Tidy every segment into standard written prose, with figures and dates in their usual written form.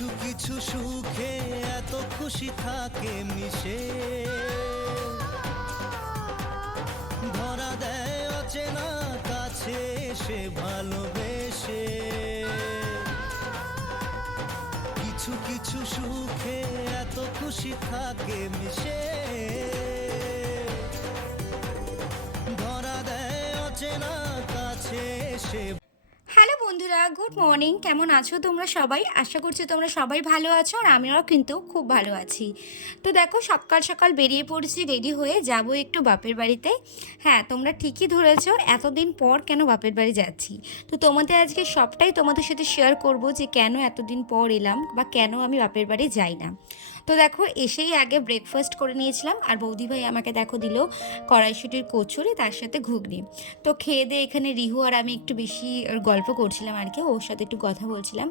কিছু কিছু সুখে এত খুশি থাকে মিশে, ধরা দেয় অচেনা কাছে এসে ভালোবেসে। কিছু কিছু সুখে এত খুশি থাকে মিশে, ধরা দেয় অচেনা কাছে এসে। হ্যালো বন্ধুরা, গুড মর্নিং। কেমন আছো তোমরা সবাই? আশা করছি তোমরা সবাই ভালো আছো, আর আমরাও কিন্তু খুব ভালো আছি। তো দেখো, সকাল সকাল বেরিয়ে পড়ছি রেডি হয়ে, যাব একটু বাপের বাড়িতে। হ্যাঁ, তোমরা ঠিকই ধরেছো, এতদিন পর কেন বাপের বাড়ি যাচ্ছি। তো তোমাদের আজকে সবটাই তোমাদের সাথে শেয়ার করব, যে কেন এতদিন পর এলাম বা কেন আমি বাপের বাড়ি যাই না। তো দেখো, এসেই আগে ব্রেকফাস্ট করে নিয়েছিলাম, আর বৌদিভাই আমাকে দেখো দিল কড়াইশুটির কচুরি, তার সাথে ঘুগনি। তো খেয়ে দিয়ে এখানে রিহু আর আমি একটু বেশি গল্প করছিলাম আর কি, ওর সাথে একটু কথা বলছিলাম।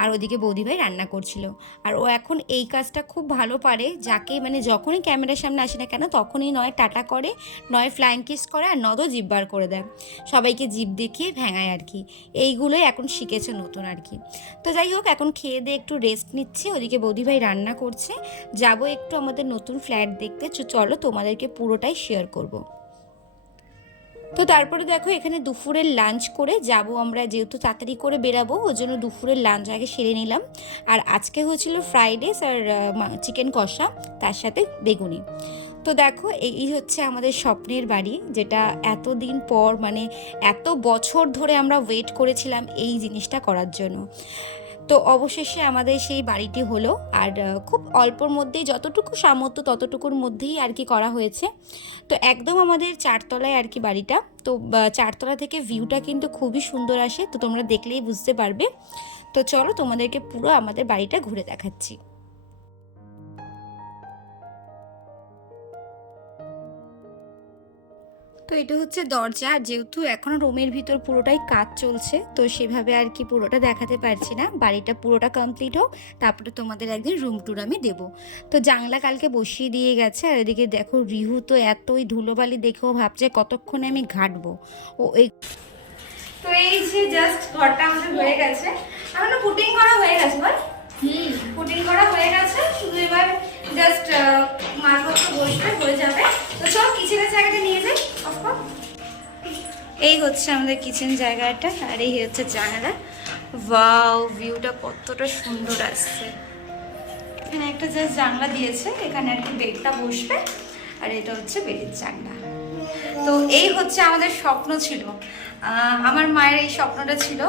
আর ওদিকে বৌদিভাই রান্না করছিল। আর ও এখন এই কাজটা খুব ভালো পারে, যাকে মানে যখনই ক্যামেরার সামনে আসে না কেন, তখনই নয় টাটা করে, নয় ফ্লাইং কিস করে, আর নয়তো জিভ বার করে দেয়, সবাইকে জিভ দেখিয়ে ভেঙায় আর কি। এইগুলোই এখন শিখেছে নতুন আর কি। তো যাই হোক, এখন খেয়ে দিয়ে একটু রেস্ট নিচ্ছি, ওদিকে বৌদিভাই রান্না করছে। যাব একটু আমাদের নতুন ফ্ল্যাট দেখতে, চলো তোমাদেরকে পুরোটাই শেয়ার করব। তো তারপরে দেখো, এখানে দুপুরের লাঞ্চ করে যাব আমরা, যেহেতু তাড়াতাড়ি করে বেরাবো, ওই জন্য দুপুরের লাঞ্চ আগে সেরে নিলাম। আর আজকে হয়েছিল ফ্রাইড রাইস আর চিকেন কষা, তার সাথে বেগুনি। তো দেখো, এই হচ্ছে আমাদের স্বপ্নের বাড়ি, যেটা এতদিন পর মানে এত বছর ধরে আমরা ওয়েট করেছিলাম এই জিনিসটা করার জন্য। তো অবশেষে আমাদের সেই বাড়িটি হলো। আর খুব অল্পর মধ্যেই, যতটুকু সামর্থ্য ততটুকুর মধ্যেই আর কি করা হয়েছে। তো একদম আমাদের চারতলায় আর কি বাড়িটা। তো চারতলা থেকে ভিউটা কিন্তু খুবই সুন্দর আসে, তো তোমরা দেখলেই বুঝতে পারবে। তো চলো তোমাদেরকে পুরো আমাদের বাড়িটা ঘুরে দেখাচ্ছি। তো এটা হচ্ছে দরজা, যেহেতু এখনও রুমের ভিতর পুরোটাই কাজ চলছে, তো সেভাবে আর কি পুরোটা দেখাতে পারছি না। বাড়িটা পুরোটা কমপ্লিট হোক, তারপরে তোমাদের একদিন রুম ট্যুর আমি দেবো। তো জানলা কালকে বসিয়ে দিয়ে গেছে। আর এদিকে দেখো, রিহু তো এতই ধুলোবালি দেখেও ভাবছে কতক্ষণে আমি ঘাঁটবো। ও এই তো এই যে জাস্ট ঘরটা আমাদের হয়ে গেছে, এখনো পুটিং করা হয়ে গেছে বল। পুটিং করা হয়ে গেছে, শুধু এবার জাস্ট মালপত্র বসবে, হয়ে যাবে। তো চল কিচেনের জায়গাটা নিয়ে যাই। এই হচ্ছে আমাদের কিচেন জায়গাটা, আর এই হচ্ছে জানালা। ওয়াও, ভিউটা কতটা সুন্দর আসছে। এখানে একটা জাস্ট জানলা দিয়েছে, এখানে আর কি বেডটা বসবে, আর এটা হচ্ছে বেডের জানলা। তো এই হচ্ছে আমাদের স্বপ্ন ছিল, আমার মায়ের এই স্বপ্নটা ছিল,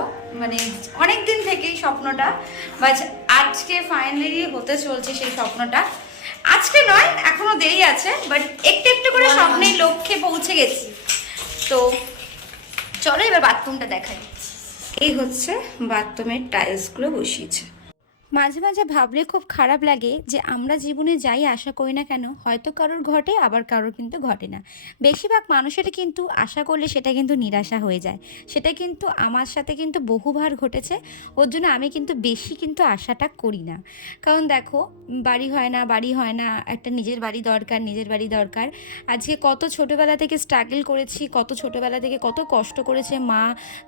মানে অনেক দিন থেকেই স্বপ্নটা, বাট আজকে ফাইনালি হতে চলছে সেই স্বপ্নটা। আজকে নয়, এখনো দেরি আছে, বাট একটু একটু করে স্বপ্নের লক্ষ্যে পৌঁছে গেছি। তো চলো এবার বাথরুমটা দেখাই। এই হচ্ছে বাথরুমের টাইলসগুলো বসিয়েছে। মাঝে মাঝে ভাবলে খুব খারাপ লাগে যে আমরা জীবনে যাই আশা করি না কেন, হয়তো কারোর ঘটে, আবার কারোর কিন্তু ঘটে না। বেশিরভাগ মানুষের কিন্তু আশা করলে সেটা কিন্তু নিরাশা হয়ে যায়। সেটা কিন্তু আমার সাথে কিন্তু বহুবার ঘটেছে। ওর জন্য আমি কিন্তু বেশি কিন্তু আশাটা করি না। কারণ দেখো, বাড়ি হয় না, বাড়ি হয় না, একটা নিজের বাড়ি দরকার, নিজের বাড়ি দরকার। আজকে কত ছোটোবেলা থেকে স্ট্রাগল করেছি, কত ছোটোবেলা থেকে কত কষ্ট করেছে মা,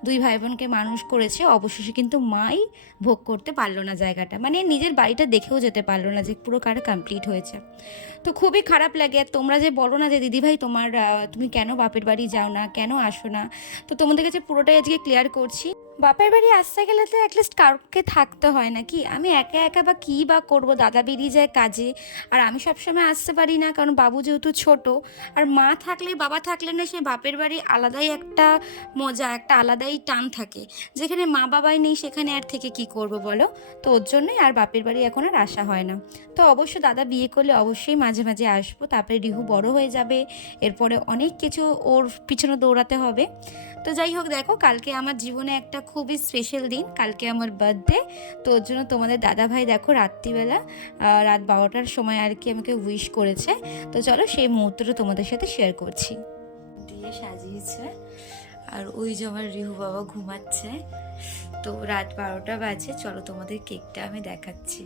দুই ভাই বোনকে মানুষ করেছে, অবশেষে কিন্তু মাই ভোগ করতে পারলো না জায়গাটা, মানে নিজের বাড়িটা দেখেও যেতে পারলো না যে পুরো কারা কমপ্লিট হয়েছে। তো খুবই খারাপ লাগে। আর তোমরা যে বলো না যে দিদিভাই তোমার তুমি কেন বাপের বাড়ি যাও না, কেন আসো না, তো তোমাদের কাছে পুরোটাই আজকে ক্লিয়ার করছি। বাপের বাড়ি আসতে গেলে তো অ্যাটলিস্ট কাউকে থাকতে হয় নাকি, আমি একা একা বা কী বা করবো, দাদা বেরিয়ে যায় কাজে, আর আমি সবসময় আসতে পারি না, কারণ বাবু যেহেতু ছোট। আর মা থাকলে বাবা থাকলে না, সে বাপের বাড়ি আলাদাই একটা মজা, একটা আলাদাই টান থাকে। যেখানে মা বাবাই নেই, সেখানে আর থেকে কি করব বলো। তো ওর জন্যই আর বাপের বাড়ি এখন আর আসা হয় না। তো অবশ্য দাদা বিয়ে করলে অবশ্যই মাঝে মাঝে আসবো, তারপরে রিহু বড় হয়ে যাবে, এরপরে অনেক কিছু ওর পিছনে দৌড়াতে হবে। তো যাই হোক, দেখো কালকে আমার জীবনে একটা খুবই স্পেশাল দিন, কালকে আমার বার্থডে। তো ওর জন্য তোমাদের দাদাভাই দেখো রাত্রিবেলা রাত 12টার সময় আর কি আমাকে উইশ করেছে। তো চলো সেই মুহূর্তটা তোমাদের সাথে শেয়ার করছি। দিয়ে সাজিয়েছে, আর ওই যে আমার রিহু বাবা ঘুমাচ্ছে। তো রাত 12টা বাজে, চলো তোমাদের কেকটা আমি দেখাচ্ছি।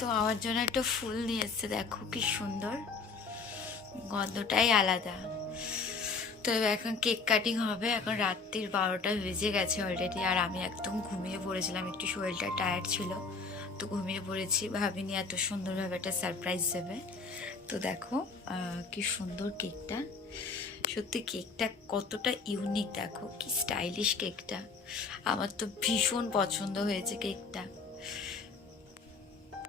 তো আমার জন্য একটা ফুল নিয়ে এসছে, দেখো কি সুন্দর। গন্ধটাই আলাদা। তো এখন কেক কাটিং হবে। এখন রাত্রির 12টা বেজে গেছে অলরেডি, আর আমি একদম ঘুমিয়ে পড়েছিলাম, একটু শরীরটা টায়ার্ড ছিল তো ঘুমিয়ে পড়েছি। ভাবিনি এত সুন্দরভাবে একটা সারপ্রাইজ দেবে। তো দেখো কি সুন্দর কেকটা, সত্যি কেকটা কতটা ইউনিক, দেখো কি স্টাইলিশ কেকটা। আমার তো ভীষণ পছন্দ হয়েছে কেকটা।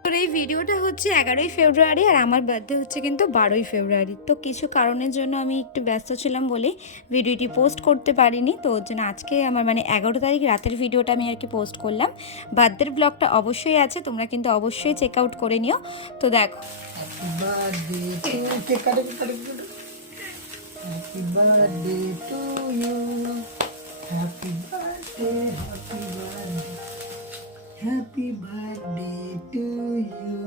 তোর এই ভিডিওটা হচ্ছে 11ই ফেব্রুয়ারি, আর আমার বার্থডে হচ্ছে কিন্তু 12ই ফেব্রুয়ারি। তো কিছু কারণের জন্য আমি একটু ব্যস্ত ছিলাম বলে ভিডিওটি পোস্ট করতে পারিনি। তো ওর জন্য আজকে আমার মানে 11 তারিখ রাতের ভিডিওটা আমি আর কি পোস্ট করলাম। বার্থডের ব্লগটা অবশ্যই আছে, তোমরা কিন্তু অবশ্যই চেক আউট করে নিও। তো দেখো Happy birthday to you. Happy birthday, happy birthday. Happy birthday to you.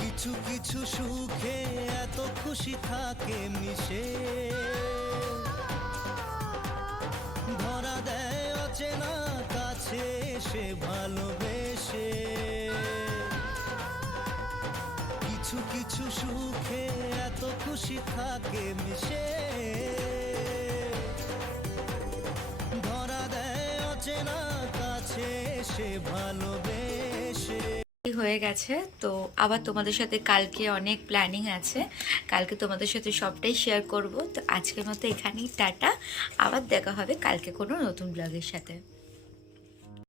কিছু কিছু সুখে এত খুশি থাকে মিশে, ধরা দেয় অচেনা কাছে এসে ভালোবেসে। কিছু কিছু সুখে এত খুশি থাকে মিশে, ধরা দেয় অচেনা কাছে এসে ভালোবেসে। হয়ে গেছে। তো আবার তোমাদের সাথে কালকে অনেক প্ল্যানিং আছে, কালকে তোমাদের সাথে সবটাই শেয়ার করব। তো আজকের মতো এখানেই টাটা, আবার দেখা হবে কালকে কোনো নতুন ব্লগের সাথে।